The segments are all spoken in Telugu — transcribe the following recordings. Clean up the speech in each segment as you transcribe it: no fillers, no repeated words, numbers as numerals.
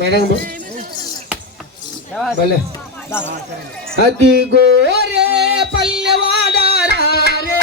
మేడం అది గోరే పల్లెవాడారా రే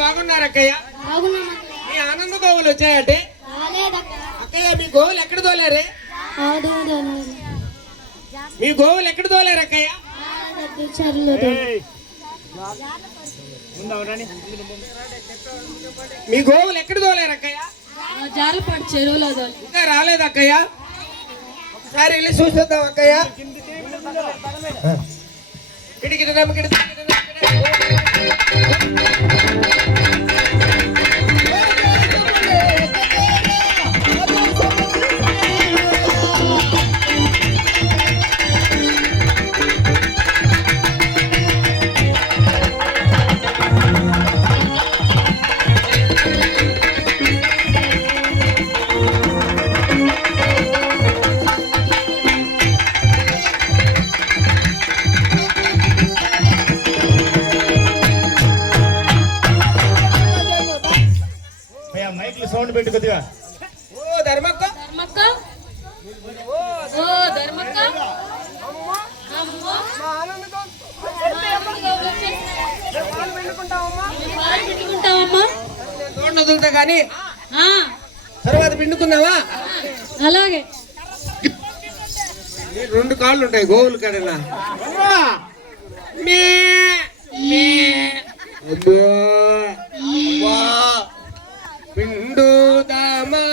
బాగున్నారక్కయ్య? మీ ఆనంద గోవులు వచ్చాయంటే అక్కయ్య మీ గోవులు ఎక్కడ తోలారే? మీ గోవులు ఎక్కడ తోలారు అక్కయ్య? మీ గోవులు ఎక్కడ తోలారు అక్కయ్య? జాలపాటు చెరువులో. ఇంకా రాలేదు అక్కయ్య? ఒకసారి వెళ్ళి చూసేద్దాం అక్కయ్య. సౌండ్ పెట్టు కొద్దిగా. ఓ ధర్మక్క, ధర్మక్క, ఓ ధర్మక్క, వదులుతా కానీ తర్వాత పిండుకుందామా? అలాగే. 2 కాళ్ళు ఉంటాయి గోవులు కాడన్నా. పిండుదామా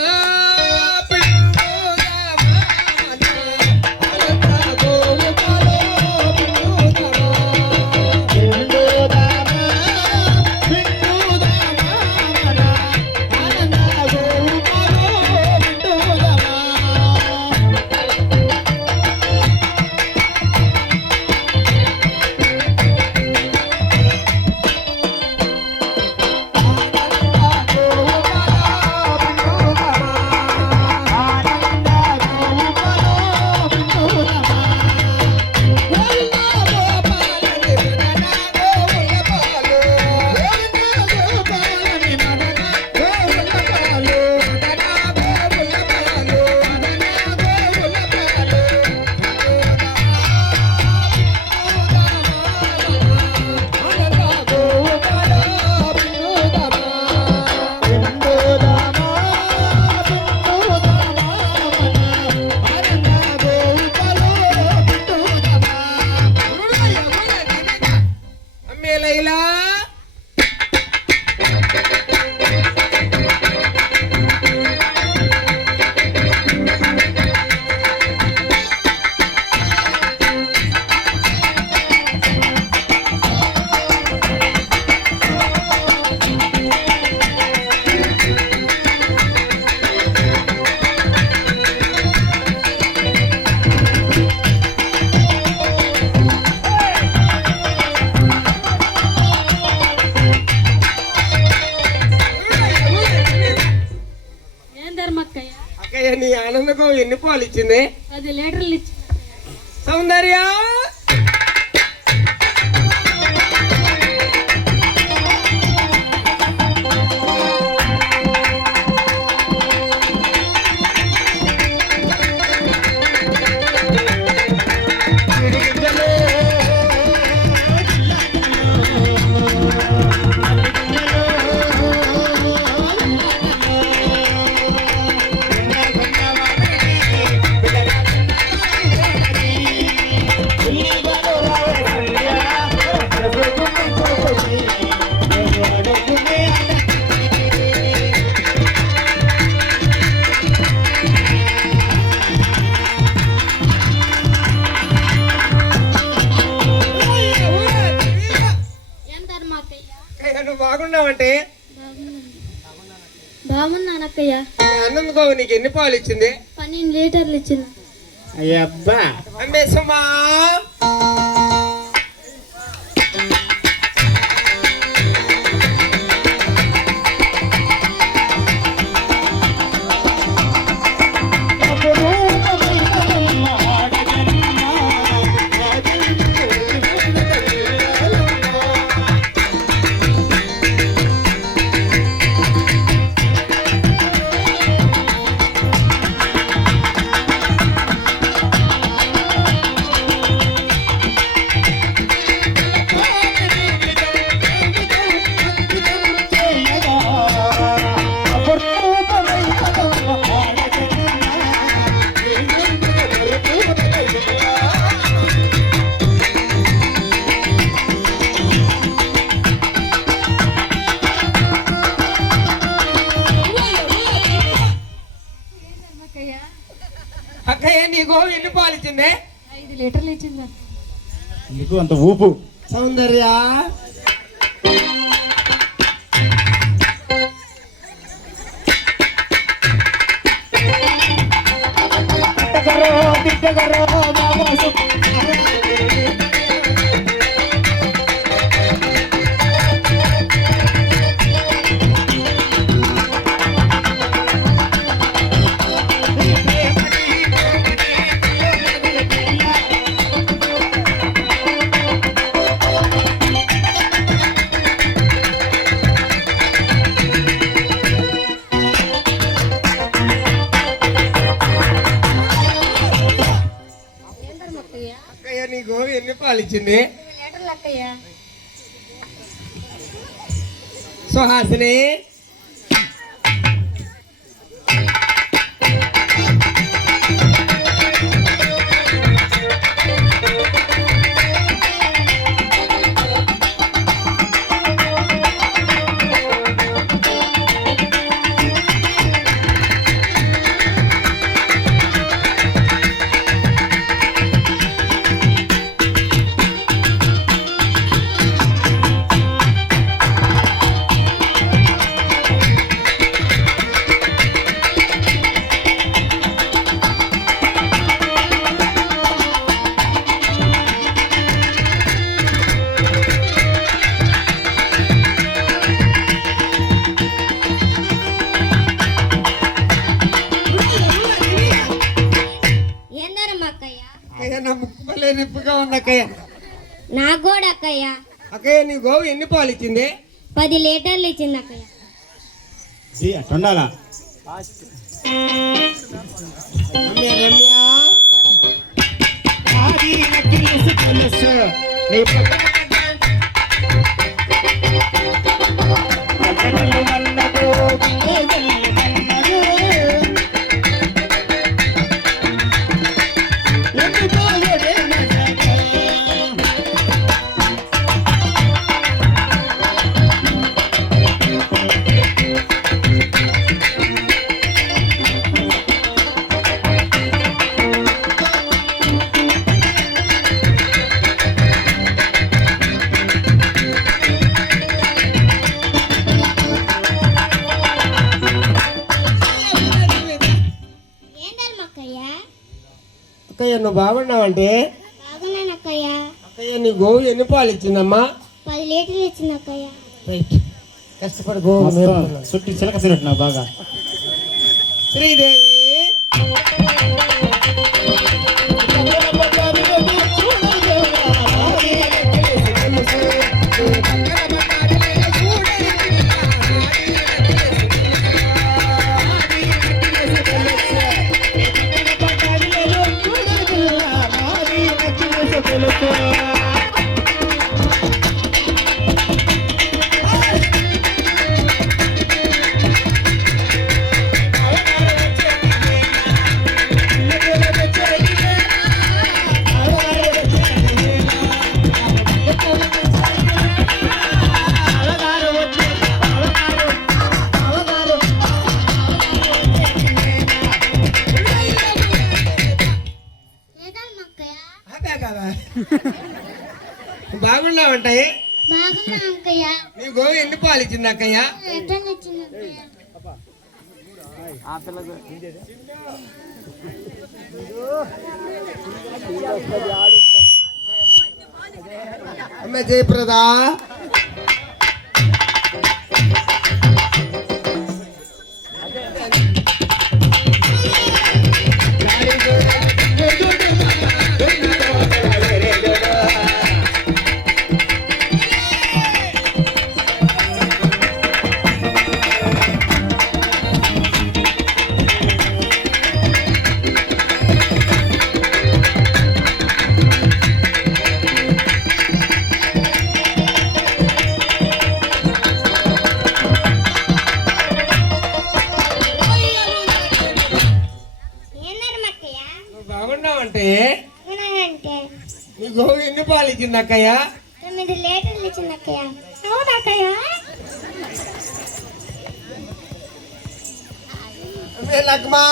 గోవు ఎన్ని పాలు ఇచ్చింది? 10 లీటర్లు ఇచ్చి. సౌందర్య ఏం ధర్మక్కయ్య? నువ్వు బాగున్నావంటే బాగున్నానక్కయ్య. ఆనంద్ గోవు నీకు ఎన్ని పాలు ఇచ్చింది? 12 లీటర్లు ఇచ్చింది. అయ్యబ్బా అంటే సుమా అక్కయ్య నీ గోవు ఎన్ని పాలు ఇచ్చింది? 5 లీటర్లు ఇచ్చింది. నీకు అంత ఊపు. సౌందర్య అక్కయ్య నీ గోవు ఎన్ని పాలు ఇచ్చింది? 10 లీటర్లు అక్కయ్య. సుహాసిని నా ముక్కుపల్లే నిప్పుగా ఉంది అక్కయ్య. నాకు కూడా అక్కయ్య. అక్కయ్య నీ గోవు ఎన్ని పాలు ఇచ్చింది? 10 లీటర్లు ఇచ్చింది అక్కయ్య. అట్టుండాలా అక్కయ్య నువ్వు బాగున్నావంటే? బాగున్నాను అక్కయ్య. అక్కయ్య నీ గోవు ఎన్ని పాలు ఇచ్చిందమ్మా? 10 లీటర్లు ఇచ్చింది అక్కయ్య. రైట్, కష్టపడి గోవు చుట్టి చిలక తినట్టు నాకు బాగా. శ్రీదేవి బాగున్నావంటాయి. బాగున్నా అక్కయ్య. నీ గోవు ఎన్ని పాలు ఇచ్చింది అక్కయ్య? లీటర్లు ఇచ్చింది అక్కయ్య. అమ్మ జయప్రద, ఏందరు అక్కయ్య? నువ్వు బాగున్నావంటే బాగున్నానంటే నీ గోవు ఎన్ని పాలు ఇచ్చింది అక్కయ్య? 9 లీటర్లు ఇచ్చింది అక్కయ్య. అవునా అక్కయ్య? అమ్మే లక్మా,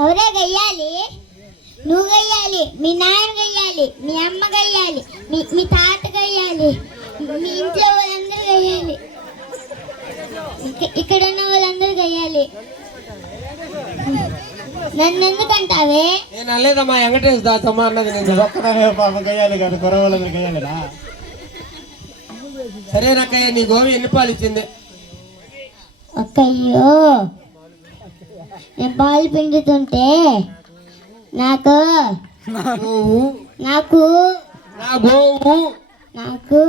ఎవరే గయ్యాలి? నువ్వు గయ్యాలి, మీ నాన్న గయ్యాలి, మీ అమ్మ గయ్యాలి, మీ తాత గయ్యాలి, మీ ఇంట్లో వాళ్ళందరూ గయ్యాలి, ఇక్కడ ఉన్న వాళ్ళందరూ గయ్యాలి. నన్ను ఎందుకంటావే? నేను అనలేదమ్మా, వెంకటేష్ దాసమ్మ అన్నది నేను. ఒక్కదానే పాపం గయ్యాలి కాదు, కొరవాళ్ళని గయ్యాలిరా. సరేనక్కయ్య, నీ గోవు ఎన్ని పాలు ఇచ్చింది? అక్కయ్యో, నేను పాలు పిండుతుంటే నాకు గోవు నాకు నా గోవు నాకు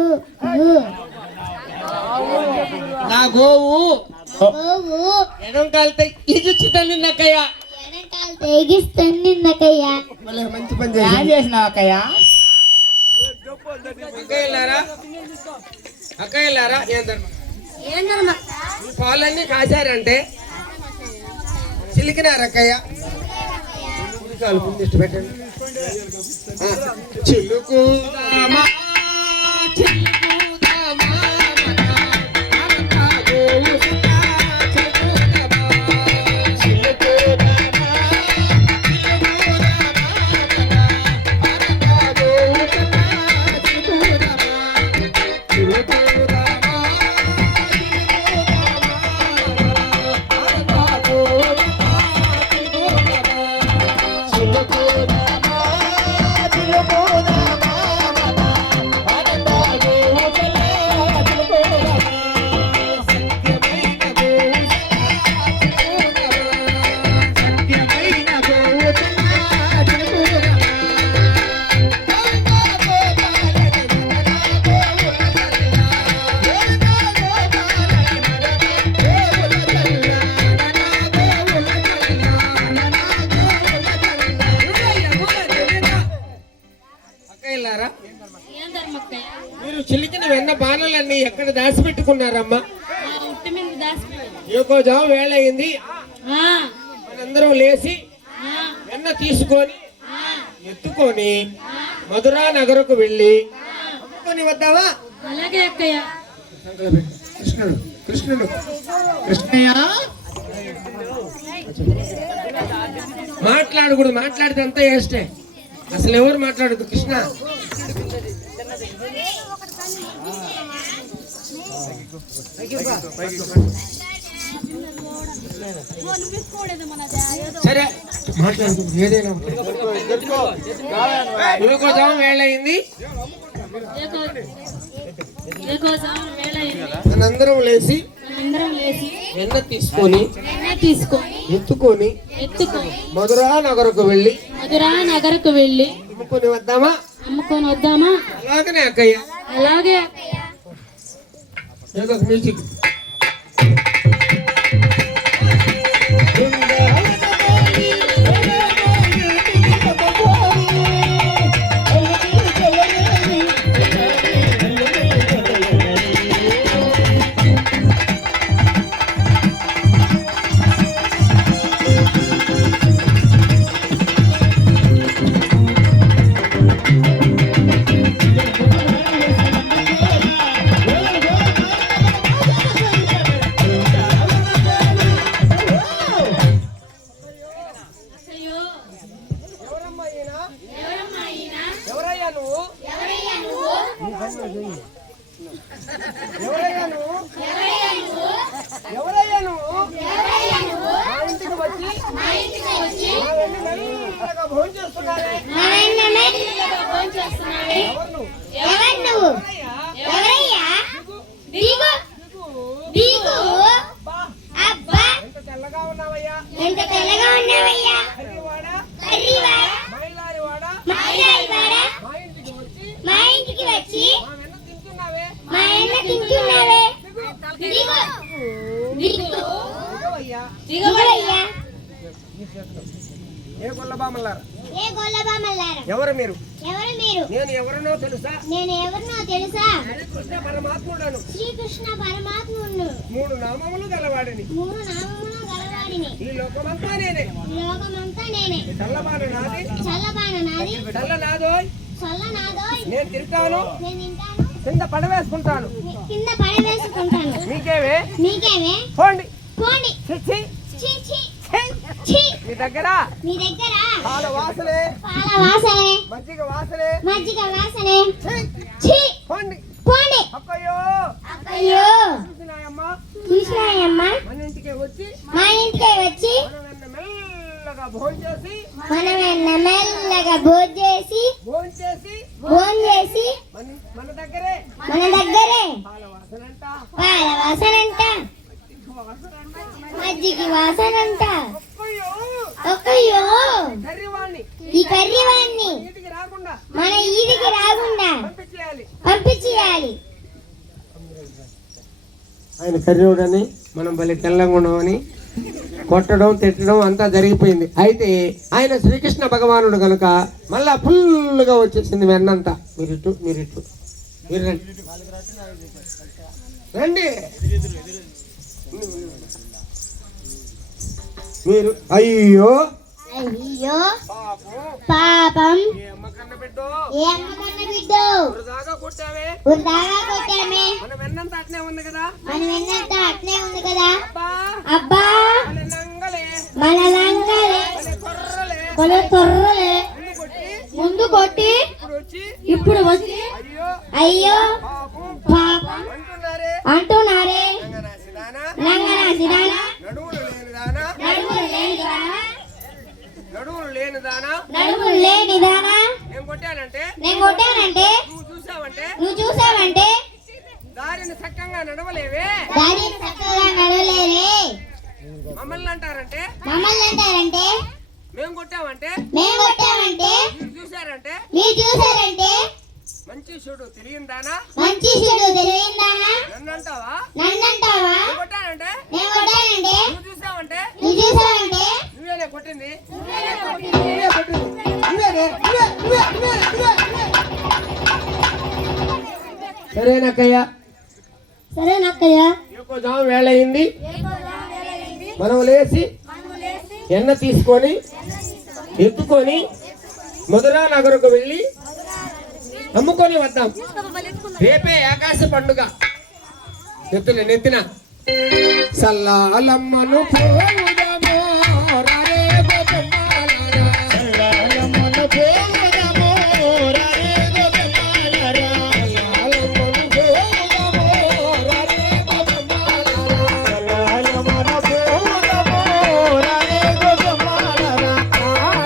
నా గోవు గోవు ఎడం కాలితే ఇగిచ్చి తల్లిందక్కయ్య. ఎడంకాలు తెగిస్తుంది అక్కయ్య. మళ్ళీ మంచి పని ఏం చేసి చేసినావు అక్కయ్య? అక్కయ్యలారా ఏందమ్మా పాలన్నీ కాశారంటే చిలికినారు అక్కయ్య. ఉడికాలు ముందు పెట్టండి. చిలుకుదామా చిలుకుదామా అరకా గోవు సుతా చిలుకుదామా చిలుకుదామా అరకా గోవు సుతా చిలుకుదామా చిలుకుదామా అరకా గోవు అక్కయ్యలారా, మీరు చిలికిన వెన్న బాణాలన్నీ ఎక్కడ దాచిపెట్టుకున్నారమ్మా? ఏకోజాము వేళ అయింది, మనందరం లేచి వెన్న తీసుకొని ఎత్తుకొని మధురా నగరకు వెళ్ళి అమ్ముకొని వద్దామా? అలాగే అక్కయ్య. కృష్ణుడు కృష్ణుడు కృష్ణయ్య, మాట్లాడకూడదు, మాట్లాడితే అంతా వేస్టే. అసలు ఎవరు మాట్లాడదు? కృష్ణ సరే మాట్లాడుతుంది ఏదైనా. ఇంకోజాము వేళ అయింది, మనందరం లేచి వెన్న తీసుకొని ఎత్తుకొని మధురా నగరకు వెళ్ళి అమ్ముకొని వద్దామా? అలాగనే అక్కయ్య. అలాగే ఏదో ఒక మ్యూజిక్. ఎవరయ్యా నువ్వు ఎవరయ్యా నువ్వు ఎవరయ్యా నువ్వు మా ఇంటికి వచ్చి మా వెన్ను మెల్లగా భోజనం చేస్తున్నారే ఎవరు నువ్వు ఎవరయ్యా దిగు దిగు అబ్బా ఎంత తెల్లగా ఉన్నావయ్యా ఎంత తెల్లగా ఉన్నావయ్యా కర్రీవాడా కర్రీవాడా మైలారివాడా మాయలాడివాడా మా ఇంటికి వచ్చి మా ఇంటికి వచ్చి మా వెన్ను తింటున్నావే మా అన్న తింటున్నావే దిగు దిగు దిగవయ్యా దిగువయ్యా ఏ గొల్లబామల్లారా ఏ గొల్లబామల్లారా ఎవరు మీరు ఎవరు మీరు నేను ఎవరినో తెలుసా నేను ఎవరినో తెలుసా శ్రీకృష్ణ పరమాత్ముడను శ్రీకృష్ణ పరమాత్ముడు 3 నామములు గలవాడిని 3 నామములు గలవాడిని ఈ లోకమంతా నేనే లోకమంతా నేనే చల్లబాన నాది చల్లబాన నాది చల్ల నాదోయ్ చల్ల నాదోయ్ నేను తింటాను నేను తింటాను కింద పడవేసుకుంటాను కింద పడవేసుకుంటాను మీకేమే మీకేమే పోండి పోండి చిచ్చి ఛీ ఛీ ఛీ. ఛీ మీ దగ్గర మీ దగ్గర పాల వాసనే పాల వాసనే మజ్జిగ వాసనే మజ్జిగ వాసనే ఛీ. ఛీ పోండి పోండి అక్కయ్యో అయ్యో చూసినాయమ్మా చూసినాయమ్మా మన ఇంటికి వచ్చి మా ఇంటికి వచ్చి మనం మెల్లగా భోజనం చేసి మనమేన్న మెల్లగా భోంచేసి భోంచేసి మన దగ్గరే మన దగ్గరే పాల వాసనంట పాల వాసనంట మజ్జిగ వాసనంట అక్కయ్యో ఒక్కయ్యో కర్రీవాణ్ణి ఈ కర్రీవాన్ని ఇంటికి రాకుండా మన ఈదికి రాకుండా పంపించేయాలి పంపించేయాలి. ఆయన కర్రీవుడని మనం భలే తెల్లంగా ఉన్నామని కొట్టడం తిట్టడం అంతా జరిగిపోయింది. అయితే ఆయన శ్రీకృష్ణ భగవానుడు కనుక మళ్ళా ఫుల్గా వచ్చేసింది వెన్నంతా. మీరిట్టు మీరు రండి మీరు అయ్యో అయ్యో పాపం ఏ అమ్మ కన్న బిడ్డో ఏ అమ్మ కన్న బిడ్డో వృధాగా కొట్టావే వృధాగా కొట్టామే మన వెన్నంతా అట్నే ఉంది కదా మన వెన్నంతా అట్లే ఉంది కదా అబ్బా అబ్బా మన నంగలే మన లంగలే మన కొర్రలే కొల తొర్రలే ముందు కొట్టి ముందు కొట్టి ఇప్పుడు వచ్చి ఇప్పుడు వచ్చి అయ్యో అయ్యో పాపం పాపం అంటున్నారే అంటున్నారే నంగనాసిదానా లంగనాసిదానా నడువులు లేనిదానా నడుములు లేనిదానా నడువులు లేనిదానా నడుములు లేనిదానా ఏం కొట్టానంటే నేను కొట్టానంటే నువ్వు చూసావంటే దారిని చక్కగా నడవలేవే దారిని చక్కగా నడవలేరే మమ్మల్ని అంటారంటే మమ్మల్ని అంటారంటే మేము కొట్టామంటే మేము కొట్టామంటే మీరు మీరు చూసారంటే చూసారంటే మంచి చూడు తెలియందానా మంచి చెడు తెలియందానా నన్ను అంటావా నన్నంటావా నువ్వు కొట్టానంటే నేను కొట్టానంటే నువ్వు చూసావంటే నువ్వు చూసావంటే నువ్వేనే కొట్టింది సరేనక్కయ్యా సరేనక్కయ్య ఎక్కువ జాము వేళ అయింది మనం లేచి ఎన్న తీసుకొని ఎత్తుకొని మధురా నగరకు వెళ్ళి అమ్ముకొని వద్దాం. రేపే ఆకాశ పండుగ. నెత్తిన సల్లాలమ్మను పోవుదమో రే గోపమాలరా. సల్లాలమ్మను పోవుదమో రే గోపమాలరా. సల్లాలమ్మను పోవుదమో రే గోపమాలరా. సల్లాలమ్మను పోవుదమో రే గోపమాలరా.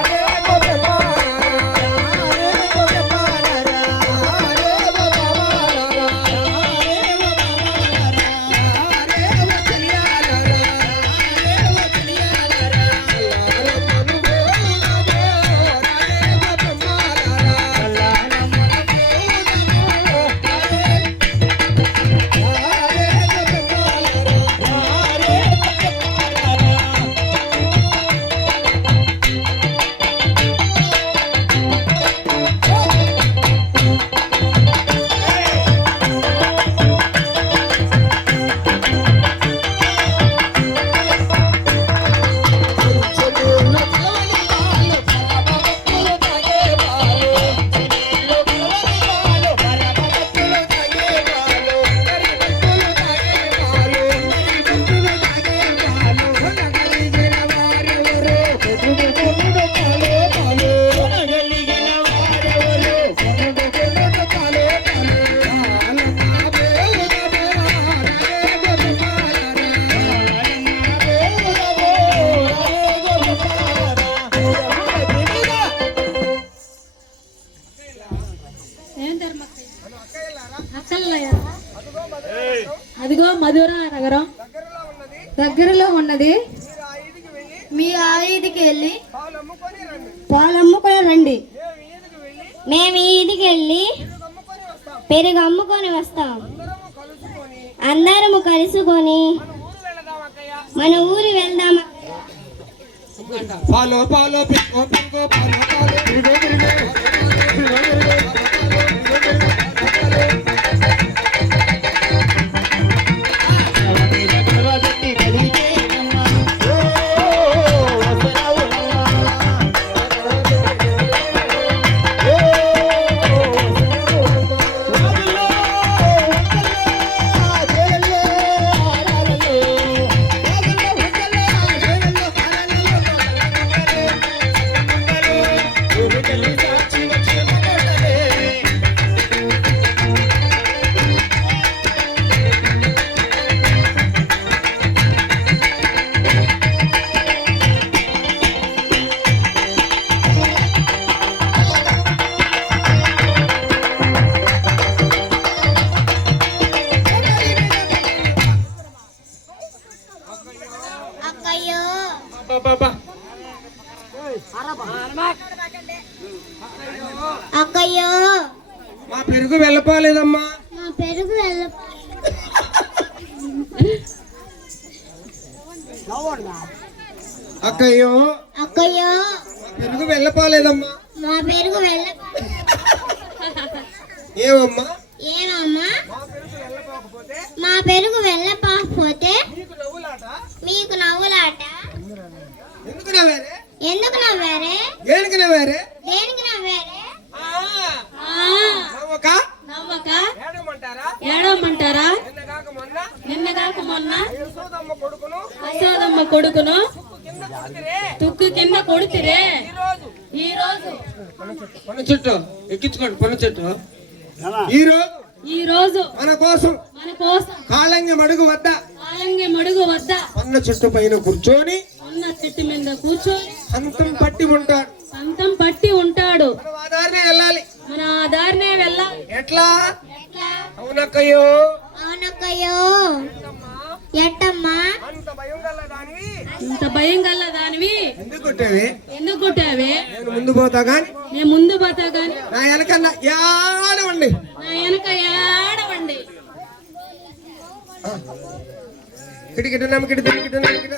రే గోపమాలరా. రే గోపమాలరా. అదిగో మధుర నగరం దగ్గరలో ఉన్నది. దగ్గరలో ఉన్నది. మీరు ఆ ఈదికి వెళ్ళి మీరు ఆ వీధికి వెళ్ళి పాలు అమ్ముకొని రండి. పాలు అమ్ముకొని రండి. మేము ఈదికి వెళ్ళి మేము ఈదికి వెళ్ళి పెరుగు అమ్ముకొని వస్తాం. పెరుగు అమ్ముకొని వస్తాం. అందరము కలుసుకొని అందరము కలుసుకొని మన ఊరు వెళదాం అక్కయ్య. మన ఊరు వెళ్దాం. పాలు పాలు పెరుగు పెరుగు పాలు పాలు పెరుగు పెరుగు అక్కయ్యో బాబా అక్కయ్యో మా పెరుగు వెళ్ళపోలేదమ్మా. మా పెరుగు వెళ్ళ అక్కయ్యో అక్కయ్యో మా పెరుగు వెళ్ళపోలేదమ్మా. మా పెరుగు వెళ్ళ ఏమమ్మా ఏమమ్మా మా పెరుగు వెళ్ళపోకపోతే మా పెరుగు వెళ్ళకపోతే నీకు నవ్వులాట. మీకు నవ్వులాట. ఎందుకు నవ్వారే? ఎందుకు నవ్వారే? దేనికి నవ్వారే? దేనికి నవ్వారే? నవ్వక నవ్వక ఏడమంటారా? ఏడవమంటారా? నిన్నగాక మొన్న యశోదమ్మ కొడుకును కొడుకును కింద కొడితిరే. తుక్కు కింద కొడితిరే. ఈ ఈ రోజు పన్ను చెట్టు ఎక్కించుకోండి. పన్ను చెట్టు ఈ రోజు మన కోసం కాలంగి మడుగు వద్ద ఆలంగి మడుగు వద్ద పన్ను చెట్టు పైన కూర్చొని ఉన్న చెట్టు మీద కూర్చొని అంతం పట్టి ఉంటాడు. పంతం పట్టి ఉంటాడు. మనం ఆ దారినే వెళ్ళాలి. మన ఆ దారినే వెళ్ళాలి. ఎట్లా? అవునక్కయ్యో. అవునక్కయ్యో ఎట్టమ్మా అంత భయం గల దానివి ఇంత భయం గల దానివి ఎందుకు కొట్టావి? ఎందుకు కొట్టావే? నేను ముందు పోతా గాని నేను ముందు పోతా గాని నా వెనకన్నా యాడవండి. నా వెనక ఏడవండి. కిటికిట నమ్మకిట దిమ్మికిట నమ్మకిట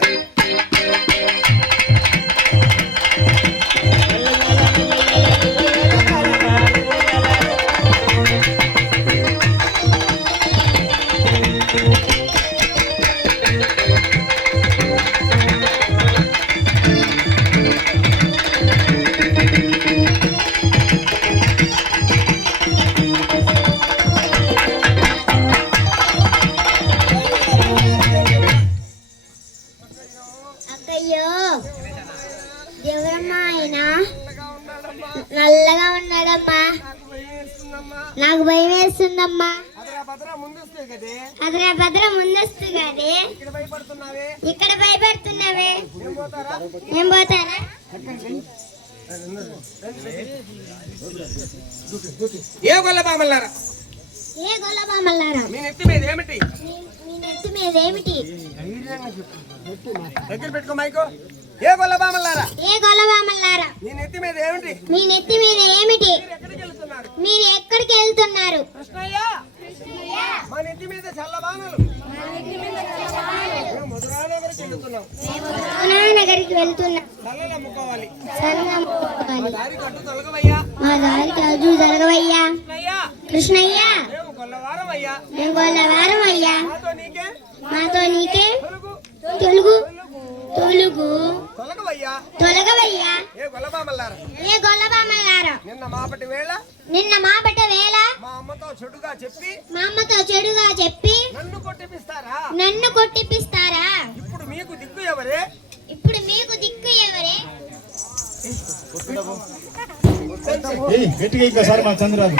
అక్కయ్యో ఎవరమ్మా ఆయన? నల్లగా ఉన్నాడమ్మా. నాకు భయం వేస్తుందమ్మా. అదరా భద్ర ముందస్తు కదే ఇక్కడ భయపడుతున్నావే. ఏం పోతారా? ఏ గొల్లబామల్లారా, ఏ గొల్లబామల్లారా, మీ నెత్తి మీద ఏమిటి? మీ నెత్తి మీద ఏమిటి? దగ్గర పెట్టుకో మైకు. ఏ గొల్లబామల్లారా, ఏ గొల్లబామల్లారా, మీ నెత్తి మీద ఏమిటి? మీ నెత్తి మీద ఏమిటి? ఎక్కడికి వెళ్తున్నారు? మీరు ఎక్కడికి వెళ్తున్నారు? కృష్ణయ్య, మా నెత్తి మీద చల్లబాణలు. మేము మధురానగరికి వెళ్తున్నాం. నగరికి వెళ్తున్నా. చల్లలు అమ్ముకోవాలి. సన్నమ్ముకోవాలి. దారి కట్టు తొలగవయ్యా. మా దారికి అడ్డు జరగవయ్యా. కృష్ణయ్య మేము గొల్లవారం అయ్యా. మేము గొల్లవారం అయ్యా. మాతో నీకే తెలుగు తొలుగు తొలగవయ్యా. తొలగవయ్యా. ఏ గొల్లబామల్లారా, ఏ గొల్లబామల్లారా, నిన్న మాపటి వేళ నిన్న మాపట వేళ మా అమ్మతో చెడుగా చెప్పి మా అమ్మతో చెడుగా చెప్పి నన్ను కొట్టిపిస్తారా? నన్ను కొట్టిపిస్తారా? ఇప్పుడు మీకు దిక్కు ఎవరే? ఇప్పుడు మీకు దిక్కు ఎవరే? గట్టిగా ఇంకోసారి మా చంద్రరాజు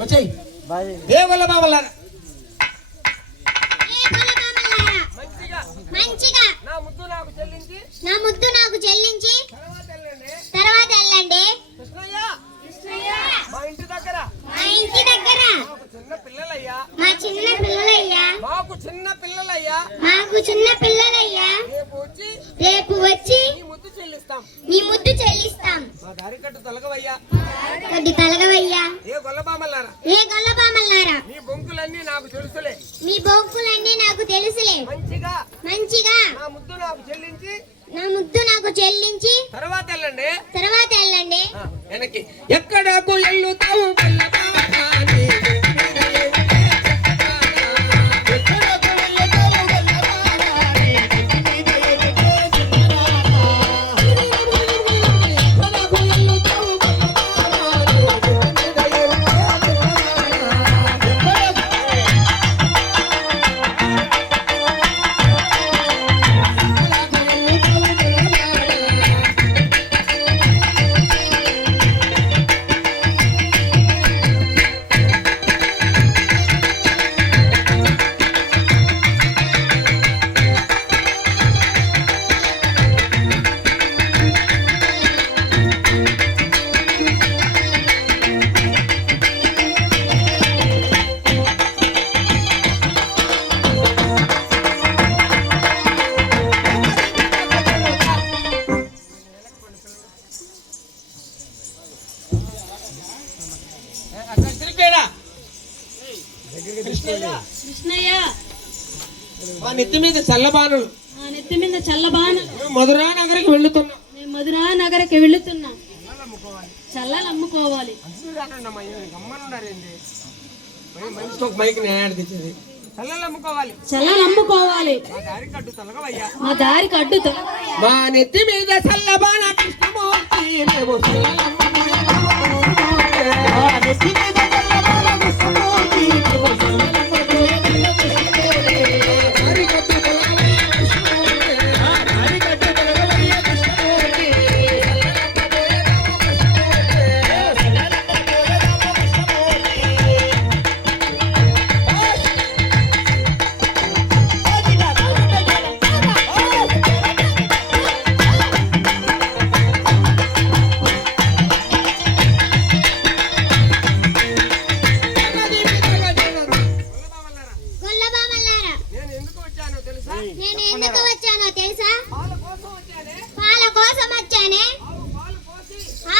వచ్చేయ్. ఏ గొల్లబామల్లారా, ఏ గొల్లబామల్లారా, మంచిగా మంచిగా నా ముద్దు నాకు చెల్లించి నా ముద్దు నాకు చెల్లించి తర్వాత వెళ్ళండి. తర్వాత వెళ్ళండి. కృష్ణయ్య, మా ఇంటి దగ్గర మా ఇంటి దగ్గర మాకు చిన్న పిల్లలయ్యా. మా చిన్న అరికట్టు తొలగవయ్యా. కొద్ది తలగవయ్యా. ఏ గొల్లబామల్లారా, ఏ గొల్లబామల్లారా, మీ బొంకులన్నీ నాకు తెలుసులే. మీ బొంకులన్నీ నాకు తెలుసులే. మంచిగా మంచిగా నా ముద్దు నాకు చెల్లించి నా ముద్దు నాకు చెల్లించి తర్వాత వెళ్ళండి. తర్వాత వెళ్ళండి. వెనక్కి ఎక్కడకు ఎల్లుతావు గొల్లబామ, నీ కృష్ణయ్య మా నెత్తి మీద చల్లబానులు. ఆ నెత్తి మీద చల్లబాన. మధురా నగరికి వెళ్తున్నాం. మేము మధురా నగరకి వెళుతున్నాం. చల్లలు అమ్ముకోవాలి. మనిషికి ఒక మైక్ నేడు తెచ్చేది. చల్లలు అమ్ముకోవాలి. చల్లలు అమ్ముకోవాలి. మా దారికి అడ్డు తొలగవయ్యా. మా దారికి అడ్డు మా నెత్తి మీద చల్లబాన కృష్ణమూర్తి, మేము చల్లలు అమ్ముకునే మా నెత్తి మీద చల్లబాన కృష్ణమూర్తి, మేము చల్లలు నేను ఎందుకు వచ్చానో తెలుసా? పాల కోసం వచ్చానే.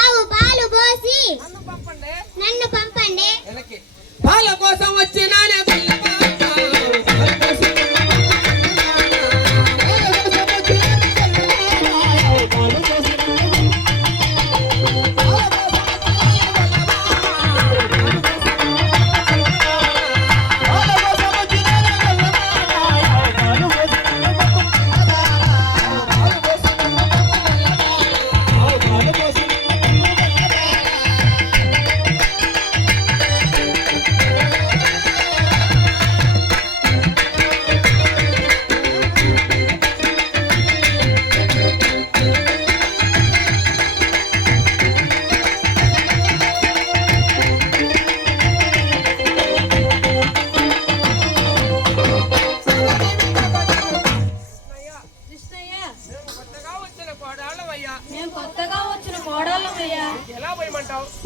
ఆవు పాలు పోసి నన్ను పంపండి. పాల కోసం వచ్చినానే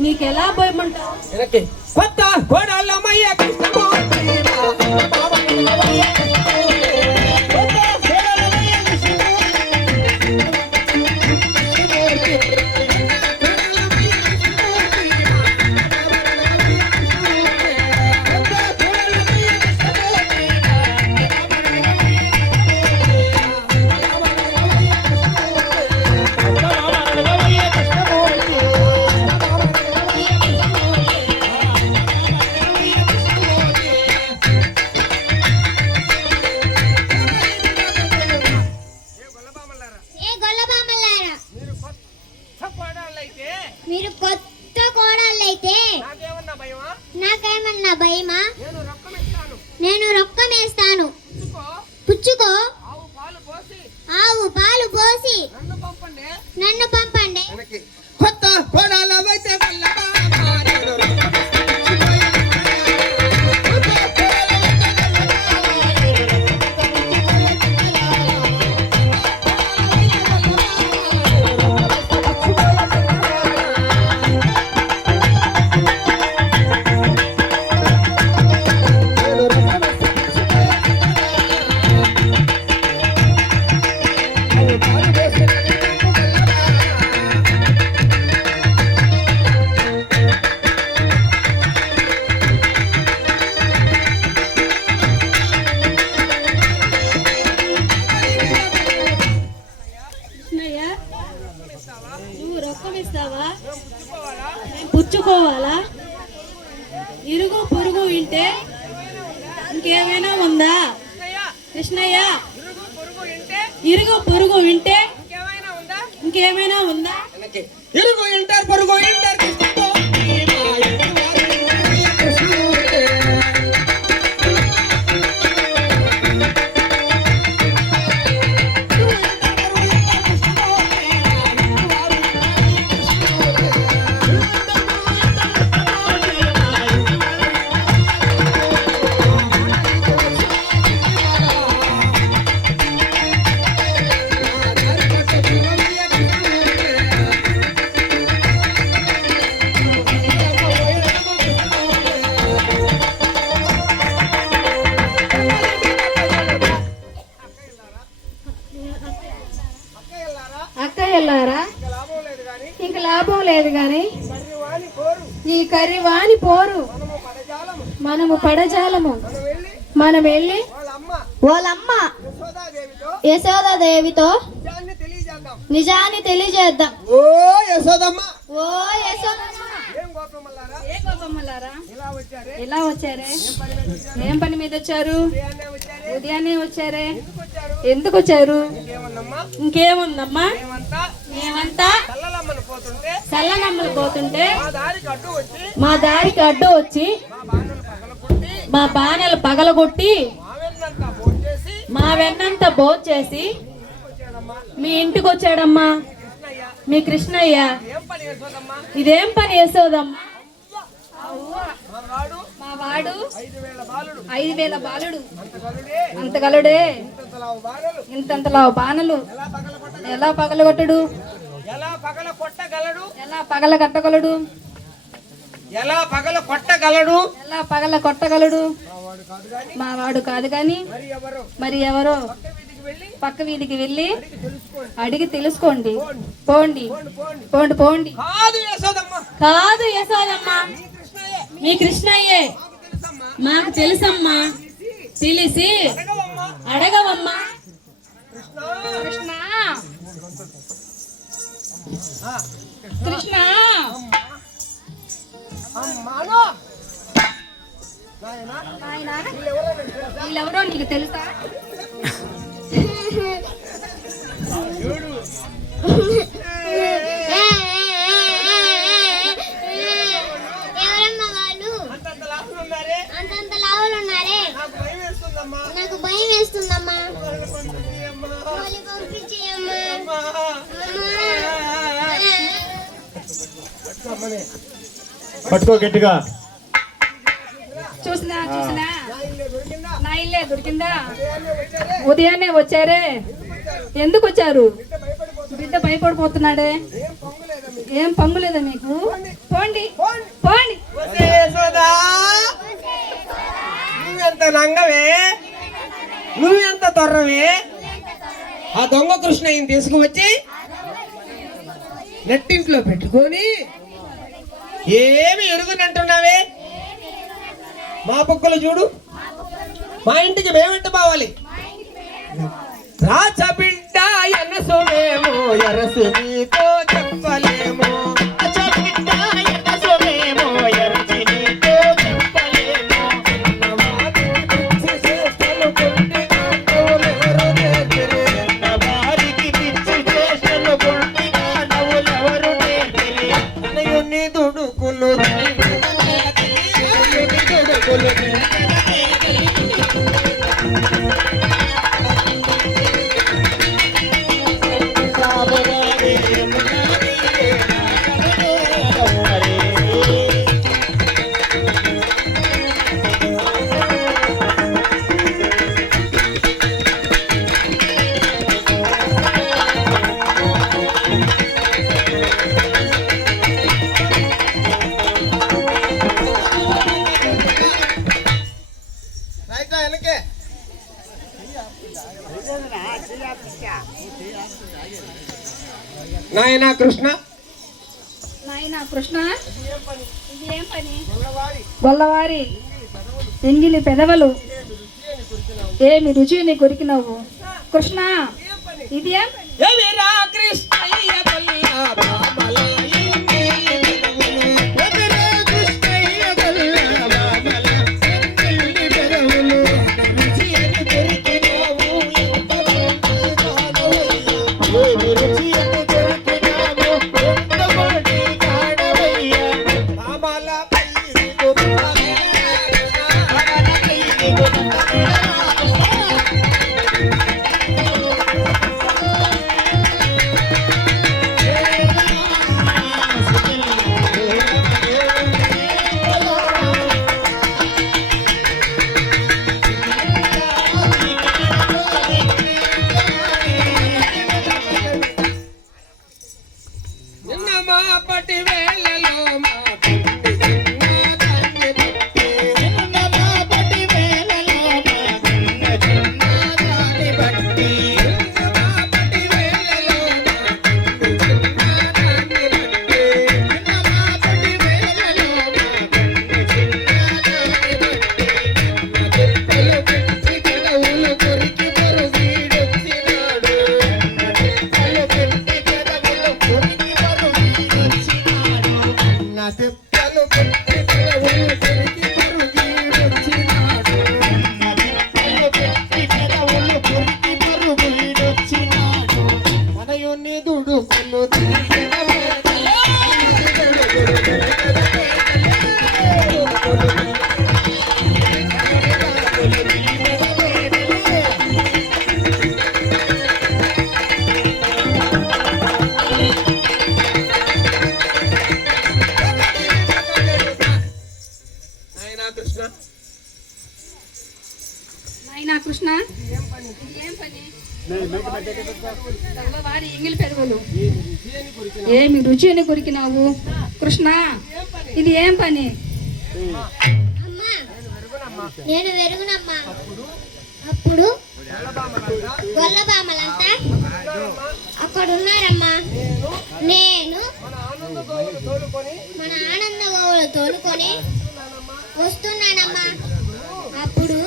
నీకెలా భయమంటావు? కొత్త కోడళ్ళమయ్య కృష్ణమూర్తి, మీరు కొత్త కోడళ్ళైతే నాకేమన్నా భయమా? నేను రొక్కమేస్తాను. పుచ్చుకో. ఆవు పాలు పోసి నన్ను పంపండి. కొత్త కోడళ్ళమైతే పుచ్చుకోవాలా? ఇరుగు పొరుగు వింటే ఇంకేమైనా ఉందా? కృష్ణయ్య, ఇరుగు పొరుగు వింటే ఇంకేమైనా ఉందా? ఇరుగు ఇంటర్ పొరుగు ఇంటర్ కృష్ణతో అక్కయ్యలారా, ఇంక లాభం లేదు గాని ఈ కర్రివాణి పోరు మనము పడజాలము. మనం వెళ్ళి వాళ్ళమ్మ యశోదాదేవితో నిజాన్ని తెలియజేద్దాం. ఓ యశోదమ్మ, ఓ యశోదమ్మ, ఏ గోపమ్మలారా ఇలా వచ్చారే? ఏం పని మీద వచ్చారు? ఉదయాన్నే వచ్చారే? ఎందుకు వచ్చారు? ఇంకేముందమ్మా? మేమంతా చల్లనమ్మలు పోతుంటే మా దారికి అడ్డు వచ్చి మా బాణలు పగలగొట్టి మా వెన్నంతా భోంచేసి మీ ఇంటికి వచ్చాడమ్మా మీ కృష్ణయ్య. ఇదేం పని యశోదమ్మా? మా వాడు 5,000 బాలుడు, అంత గలుడే, ఇంతంతలా బాణలు ఎలా పగలగొట్టడు? ఎలా పగల కొట్టగలడు? ఎలా పగల కట్టగలడు? ఎలా పగల కొట్టగలడు? ఎలా పగల కొట్టగలడు? మా వాడు కాదు గాని మరి ఎవరో పక్క వీధికి వెళ్ళి అడిగి తెలుసుకోండి. పోండి పోండి పోండి. కాదు యశోదమ్మ, కాదు యశోదమ్మ, మీ కృష్ణయ్యే. మాకు తెలుసమ్మా, తెలిసి అడగవమ్మా. కృష్ణ కృష్ణ అమ్మానో నాయనా, వీళ్ళెవరో నీకు తెలుసా? ఎవరమ్మా వాళ్ళు? అంతంత లావులు ఉన్నారే, నాకు భయం వేస్తుందమ్మా. వాళ్ళు పంపించేయమ్మా. పట్టుకో గట్టిగా. చూసినా చూసినా నా ఇల్లే దొరికిందా? ఉదయాన్నే వచ్చారే? ఎందుకు వచ్చారు? బిడ్డ భయపడిపోతున్నాడే. ఏం పొంగులేదా మీకు? పోండి పోండి. నువ్వెంత నంగవే, నువ్వెంత తొర్రవే. ఆ దొంగ కృష్ణయ్యని తీసుకువచ్చి నెట్టింట్లో పెట్టుకొని ఏమి ఎరుగునంటున్నావే? మా బుక్కలు చూడు, మా ఇంటికి మేమంట పోవాలి. రాచ బిడ్డ ఎనసుమేమో ఎరసు నీతో చెప్పలేము. నాయనా కృష్ణ, నాయనా కృష్ణ, ఇది ఏం పని? గొల్లవారి ఎంగిలి పెదవులు ఏమి రుచిని కొరికినావు కృష్ణ? ఇది ఏం కృష్ణయ్య తిప్పలు పెట్టి పెదవులు కొరికి పరుగీడొచ్చినాడు. మనయుని దుడుకులు కృష్ణ నాయనా కృష్ణ ఏం పని వారి ఎంగిలి పెదవులు ఏమి రుచి అని కొరికినావు కృష్ణ? ఇది ఏం పని? అమ్మా నేను వెరుగునమ్మా. అప్పుడు గొల్లబామలంతా అక్కడ ఉన్నారమ్మా. నేను మన ఆనంద గోవులు తోలుకొని వస్తున్నానమ్మా. అప్పుడు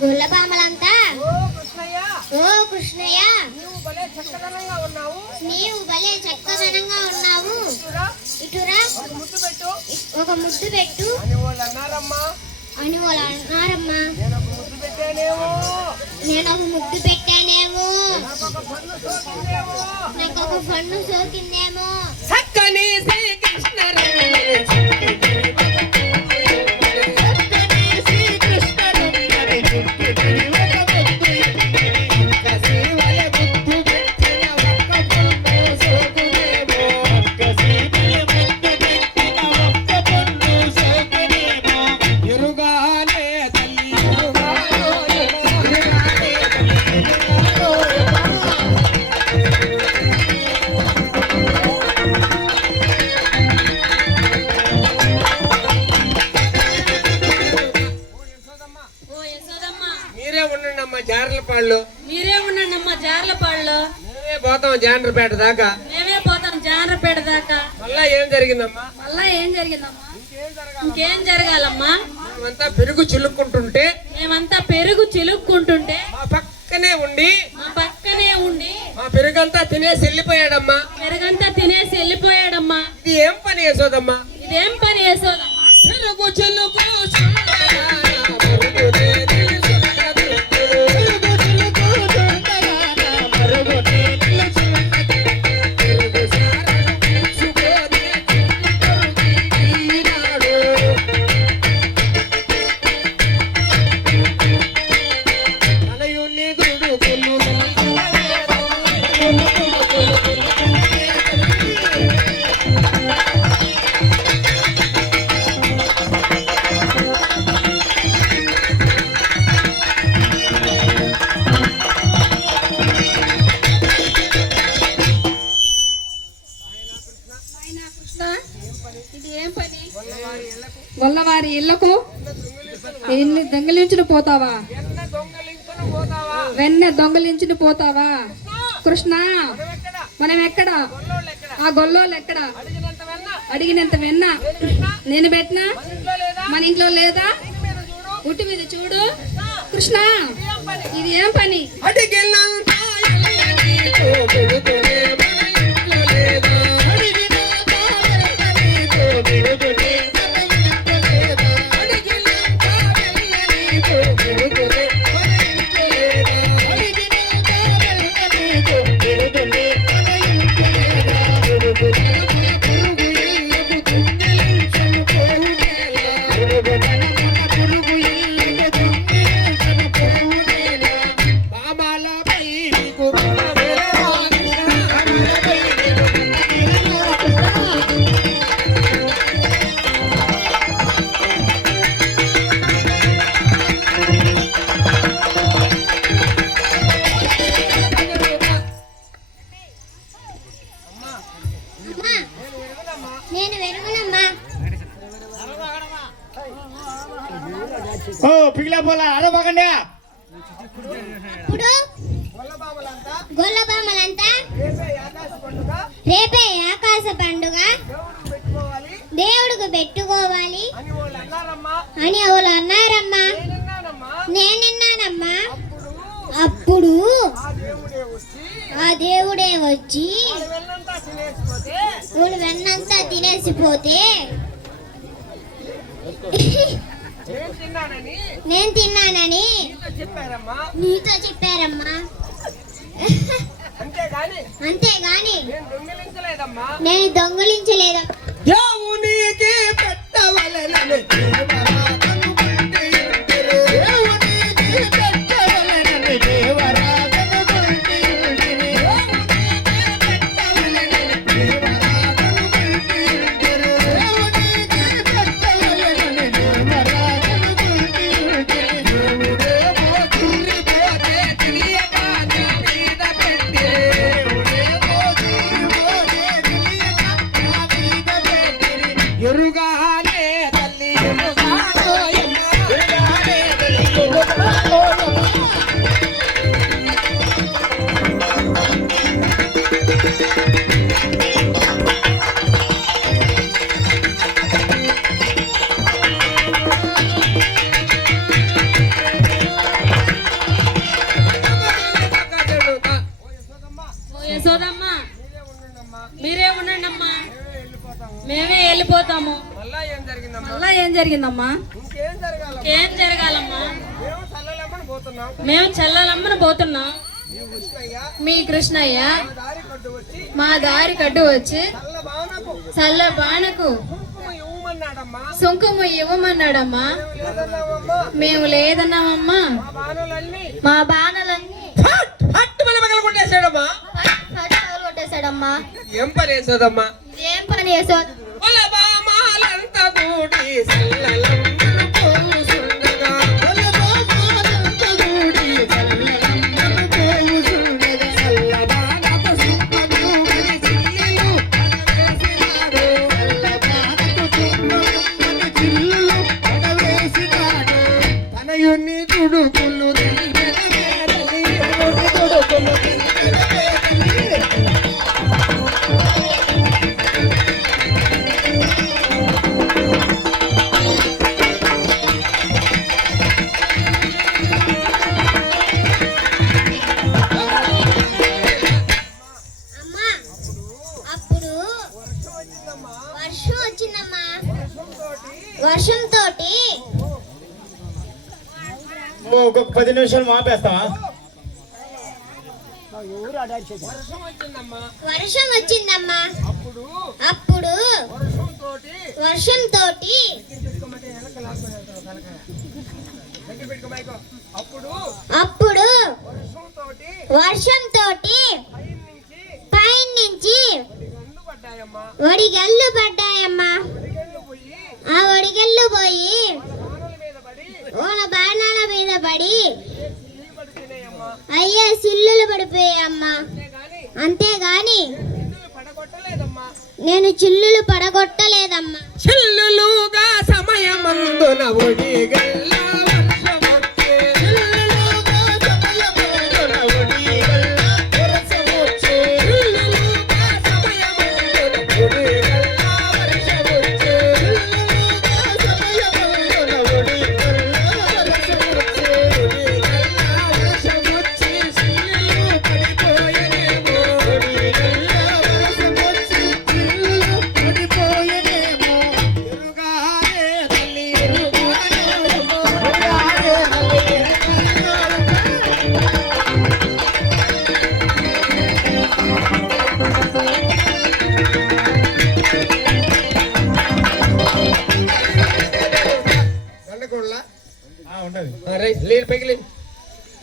గొల్లబామలంతా ఓ కృష్ణయ్య నీవు భలే చక్కదనంగా ఉన్నావు, ఇటురా ఒక ముద్దు పెట్టు అని వాళ్ళు అన్నారమ్మా. నేను ఒక ముద్దు పెట్టానేమో, నాకు ఒక పన్ను సోకిందేమో. చక్కని శ్రీకృష్ణ మీరే ఉండండి అమ్మా జార్లపాడులో. మేమే పోతాం జాండ్రపేట దాకా. మళ్ళా ఏం జరిగిందమ్మా? ఇంకేం జరగాలమ్మా? మేమంతా పెరుగు చిలుక్కుంటుంటే మా పక్కనే ఉండి మా పెరుగంతా తినేసి వెళ్ళిపోయాడమ్మా. ఇది ఏం పని యశోదమ్మా? పెరుగు చిలుకు గొల్లవారి ఇళ్లకు దొంగలించును పోతావా? వెన్న దొంగలించును పోతావా? కృష్ణ మనం ఎక్కడ? ఆ గొల్లోళ్ళు ఎక్కడ? అడిగినంత వెన్న నేను పెట్టినా మన ఇంట్లో లేదా? ఉట్టి మీద చూడు కృష్ణ, ఇది ఏం పని? నేను వెరుగునమ్మా. ఓ పిగిలా పోలా అరవకండి. అప్పుడు గొల్లబామలంతా రేపే ఆకాశ పండుగ దేవుడికి పెట్టుకోవాలి అని వాళ్ళు అన్నారమ్మా. నేనున్నానమ్మా. అప్పుడు ఆ దేవుడే వచ్చి వెన్నంతా తినేసిపోతే వాడు వెన్నంతా తినేసిపోతే నేను తిన్నానని నేను తిన్నానని చెప్పారమ్మా. నీతో చెప్పారమ్మా. అంతేగాని నేను దొంగిలించలేదమ్మా. నేను దొంగిలించలేదమ్మా. దేవునికి పెట్టవలెనని దేవరా కనుగొంటి ఉంటిరి. దేవునికి పెట్టవలెనని దేవరా కనుగొంటి ఉంటిరి. దేవునికి పెట్టవలెనని దేవరా కనుగొంటి ఉంటిరి. దేవునికి పెట్టవలెనని దేవరా కనుగొంటి ఉంటిరి. దేవుడేమో తిరిగిపోతే తెలియక నా మీద పెట్టి. దేవుడేమో తిరిగిపోతే తెలియక నా మీద పెట్టి. ఎరుగానే తల్లి ఎరుగానోయమ్మ. ఎరుగానే తల్లి ఎరుగానోయమ్మ. ఓ యశోదమ్మ మీరే ఉండండి అమ్మా, మేమే వెళ్ళిపోతాము. మళ్ళా ఏం జరిగిందమ్మా? మళ్ళా ఏం జరిగిందమ్మా? ఇంకేం జరగాల? ఏం జరగాలమ్మా? మేము చల్లలేమని పోతున్నాం. మేము చల్లలమ్మన పోతున్నాం. నీవు కృష్ణయ్య మీ కృష్ణయ్య మా దారి కడ్డు వచ్చి మా దారి కట్టు వచ్చి చల్ల బాణకు చల్ల బాణకు కుంకుమ ఇవ్వమన్నాడమ్మా. సుంకుమ ఇవ్వమన్నాడమ్మా. లేదన్నావమ్మా. మేము లేదన్నామమ్మా. మా బాణులన్నీ మా బాణలన్నీ పట్టుమని పగలగొట్టేశాడమ్మా. కొట్టేశాడమ్మా. ఏం పని వేసేదమ్మా? ఏం పని చేసావు? బామాలంతా కూడి సల్లలమ్మను పోసుండగా. బామాలంతా కూడి సల్లలమ్మను పోసుండగా. సల్లబాణపు సుక్కముమని చిల్లులు పడవేసినాడు. సల్లబాణపు సుక్కముమని చిల్లులు పడవేసినాడు. తనయుని తుడుకులు దింపెనవేరలి. తుడుకులు దింపెనవేరలి. అమ్మా అప్పుడు వర్షం వచ్చిందమ్మా. వర్షంతో ఒక 10 నిమిషాలు మాపేస్తావా? వర్షం వచ్చిందమ్మా. అప్పుడు అప్పుడు వర్షంతోటి వర్షంతో అప్పుడు అప్పుడు వర్షంతోటి వర్షంతో పైనుంచి పైనుంచి గండ్లు పడ్డాయమ్మా. ఒడిగళ్ళు పడ్డాయమ్మా. గండ్లు పోయి ఆ ఒడిగళ్ళు పోయి బాణాల మీద పడి ఓల బాణాల మీద పడి నీళ్ళు పడిపోయినాయమ్మా. అయ్యే సిల్లులు పడిపోయాయమ్మా. అంతేగాని నీళ్ళు పడగొట్టలేదమ్మా. నేను చిల్లులు పడగొట్టలేదమ్మా. చిల్లులుగా సమయమందున ఒడిగల్ల వర్షమొచ్చే. చిల్లులుగా సమయమందున ఒడిగల్ల వర్షమొచ్చే. చిల్లులుగా సమయమందున ఒడిగల్ల వర్షమొచ్చే. చిల్లులుగా సమయమందున ఒడిగల్ల వర్షమొచ్చే. ఒడిగల్ల వర్షమొచ్చి చిల్లులు పడిపోయెనేమో. ఒడిగల్ల వర్షమొచ్చి చిల్లులు పడిపోయెనేమో. ఎరుగానే తల్లి ఎరుగానేమో. ఎరుగానే తల్లి ఎరుగానేమో. దండకోళ్ళ ఉంటది. రైట్ నీళ్ళు పగిలి